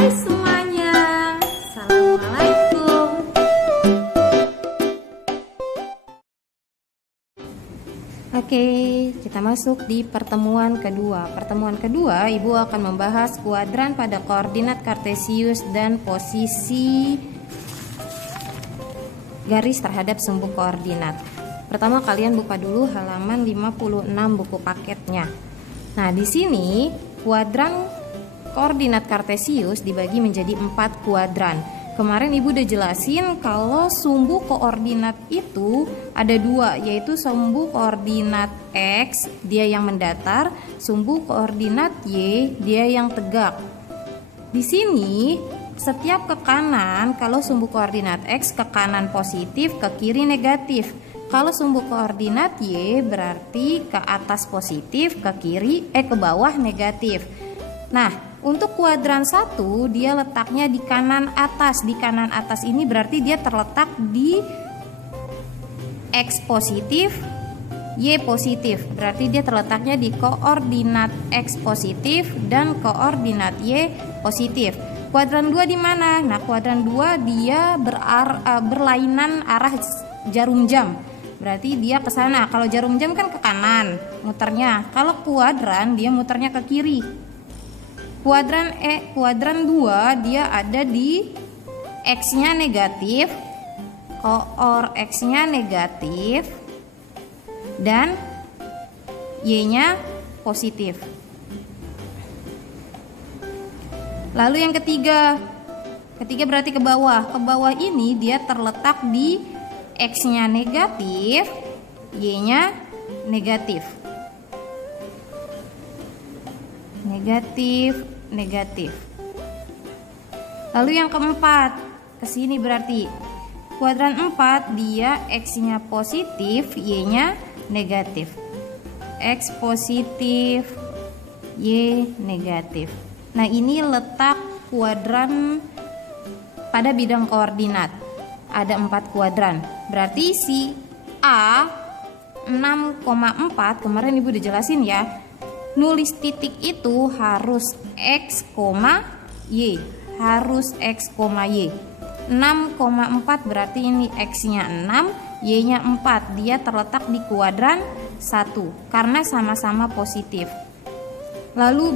Hai semuanya, Assalamualaikum. Oke, kita masuk di pertemuan kedua. Pertemuan kedua, Ibu akan membahas kuadran pada koordinat kartesius dan posisi garis terhadap sumbu koordinat. Pertama, kalian buka dulu halaman 56 buku paketnya. Nah, di sini kuadran koordinat kartesius dibagi menjadi 4 kuadran. Kemarin Ibu udah jelasin kalau sumbu koordinat itu ada 2, yaitu sumbu koordinat X, dia yang mendatar, sumbu koordinat Y, dia yang tegak. Di sini setiap ke kanan, kalau sumbu koordinat X ke kanan positif, ke kiri negatif. Kalau sumbu koordinat Y berarti ke atas positif, ke kiri ke bawah negatif. Nah, untuk kuadran 1 dia letaknya di kanan atas. Di kanan atas ini berarti dia terletak di X positif, Y positif. Berarti dia terletaknya di koordinat X positif dan koordinat Y positif. Kuadran 2 di mana? Nah, kuadran 2 dia berlainan arah jarum jam. Berarti dia ke sana. Kalau jarum jam kan ke kanan muternya. Kalau kuadran dia muternya ke kiri. Kuadran 2 dia ada di X-nya negatif, koor X-nya negatif, dan Y-nya positif. Lalu yang ketiga berarti ke bawah. Ke bawah ini dia terletak di X-nya negatif, Y-nya negatif. Negatif. Lalu yang keempat, ke sini berarti kuadran 4 dia X-nya positif, Y-nya negatif. X positif, Y negatif. Nah, ini letak kuadran pada bidang koordinat. Ada 4 kuadran. Berarti si A 6,4 kemarin Ibu udah jelasin ya. Nulis titik itu harus X, Y. Harus X, Y. 6,4 berarti ini X-nya 6, Y-nya 4. Dia terletak di kuadran 1 karena sama-sama positif. Lalu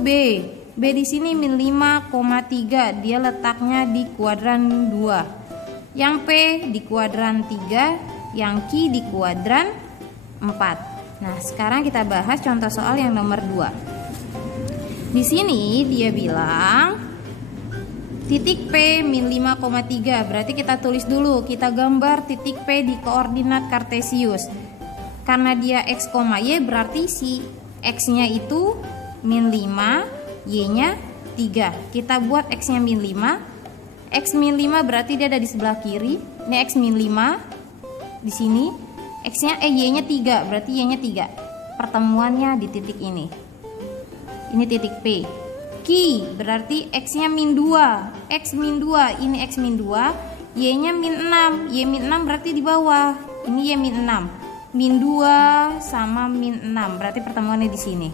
B di sini min 5,3. Dia letaknya di kuadran 2. Yang P di kuadran 3, yang Q di kuadran 4. Nah, sekarang kita bahas contoh soal yang nomor 2. Di sini dia bilang titik P min 5,3. Berarti kita tulis dulu, kita gambar titik P di koordinat kartesius. Karena dia X, Y berarti si X-nya itu min 5, Y-nya 3. Kita buat X-nya min 5. X min 5 berarti dia ada di sebelah kiri. Ini X min 5 di sini. X-nya Y-nya 3, berarti Y-nya 3. Pertemuannya di titik ini. Ini titik P. Q berarti X-nya min 2. X min 2, ini X min 2. Y-nya min 6. Y min 6 berarti di bawah. Ini Y min 6. Min 2 sama min 6, berarti pertemuannya di sini.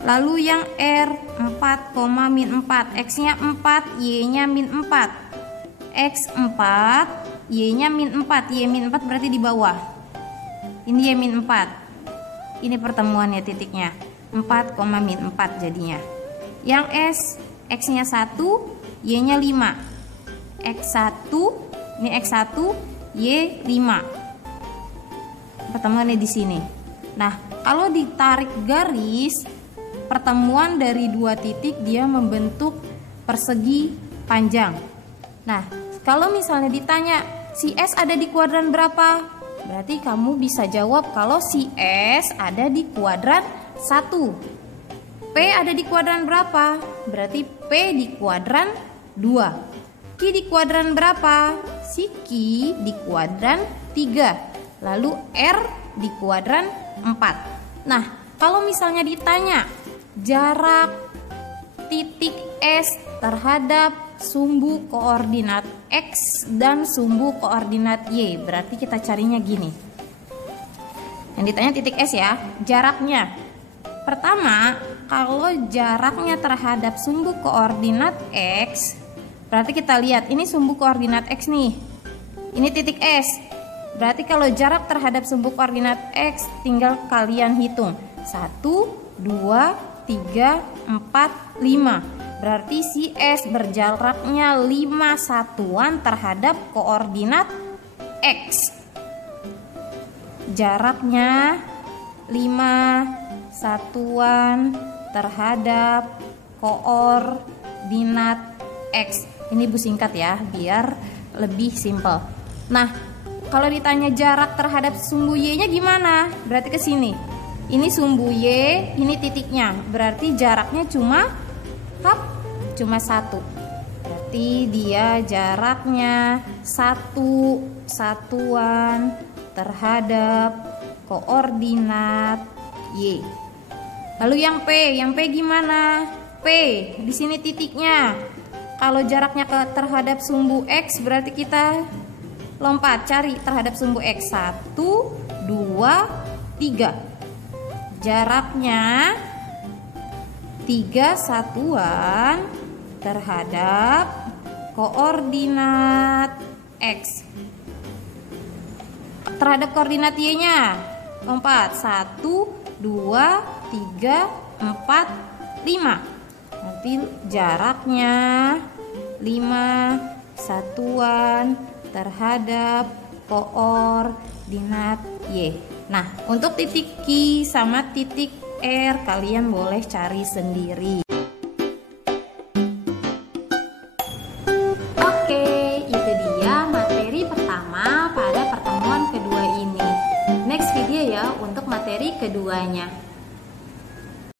Lalu yang R 4, min 4. X-nya 4, Y-nya min 4. X 4, Y-nya min 4. Y min 4 berarti di bawah. Ini Y min 4. Ini pertemuannya titiknya. 4, min 4 jadinya. Yang S, X-nya 1, Y-nya 5. X1, ini X1, Y 5. Pertemuannya di sini. Nah, kalau ditarik garis, pertemuan dari 2 titik dia membentuk persegi panjang. Nah, kalau misalnya ditanya si S ada di kuadran berapa? Berarti kamu bisa jawab kalau si S ada di kuadran 1. P ada di kuadran berapa? Berarti P di kuadran 2. Q di kuadran berapa? Si Q di kuadran 3. Lalu R di kuadran 4. Nah, kalau misalnya ditanya jarak titik S terhadap sumbu koordinat X dan sumbu koordinat Y, berarti kita carinya gini. Yang ditanya titik S ya, jaraknya. Pertama, kalau jaraknya terhadap sumbu koordinat X, berarti kita lihat ini sumbu koordinat X nih. Ini titik S. Berarti kalau jarak terhadap sumbu koordinat X tinggal kalian hitung. 1, 2, 3, 4, 5. Berarti si S berjaraknya 5 satuan terhadap koordinat X. Jaraknya 5 satuan terhadap koordinat X. Ini Bu singkat ya biar lebih simpel. Nah, kalau ditanya jarak terhadap sumbu Y-nya gimana? Berarti ke sini. Ini sumbu Y, ini titiknya. Berarti jaraknya cuma 1. Berarti dia jaraknya 1 satuan terhadap koordinat Y. Lalu yang P gimana? P di sini titiknya. Kalau jaraknya terhadap sumbu X berarti kita lompat cari terhadap sumbu X. 1, 2, 3. Jaraknya 3 satuan terhadap koordinat X. Terhadap koordinat Y-nya lompat 1, 2, 3, 4, 5. Nanti jaraknya 5 satuan terhadap koordinat Y. Nah, untuk titik Q sama titik R kalian boleh cari sendiri. Oke, itu dia materi pertama pada pertemuan kedua ini. Next video ya untuk materi keduanya.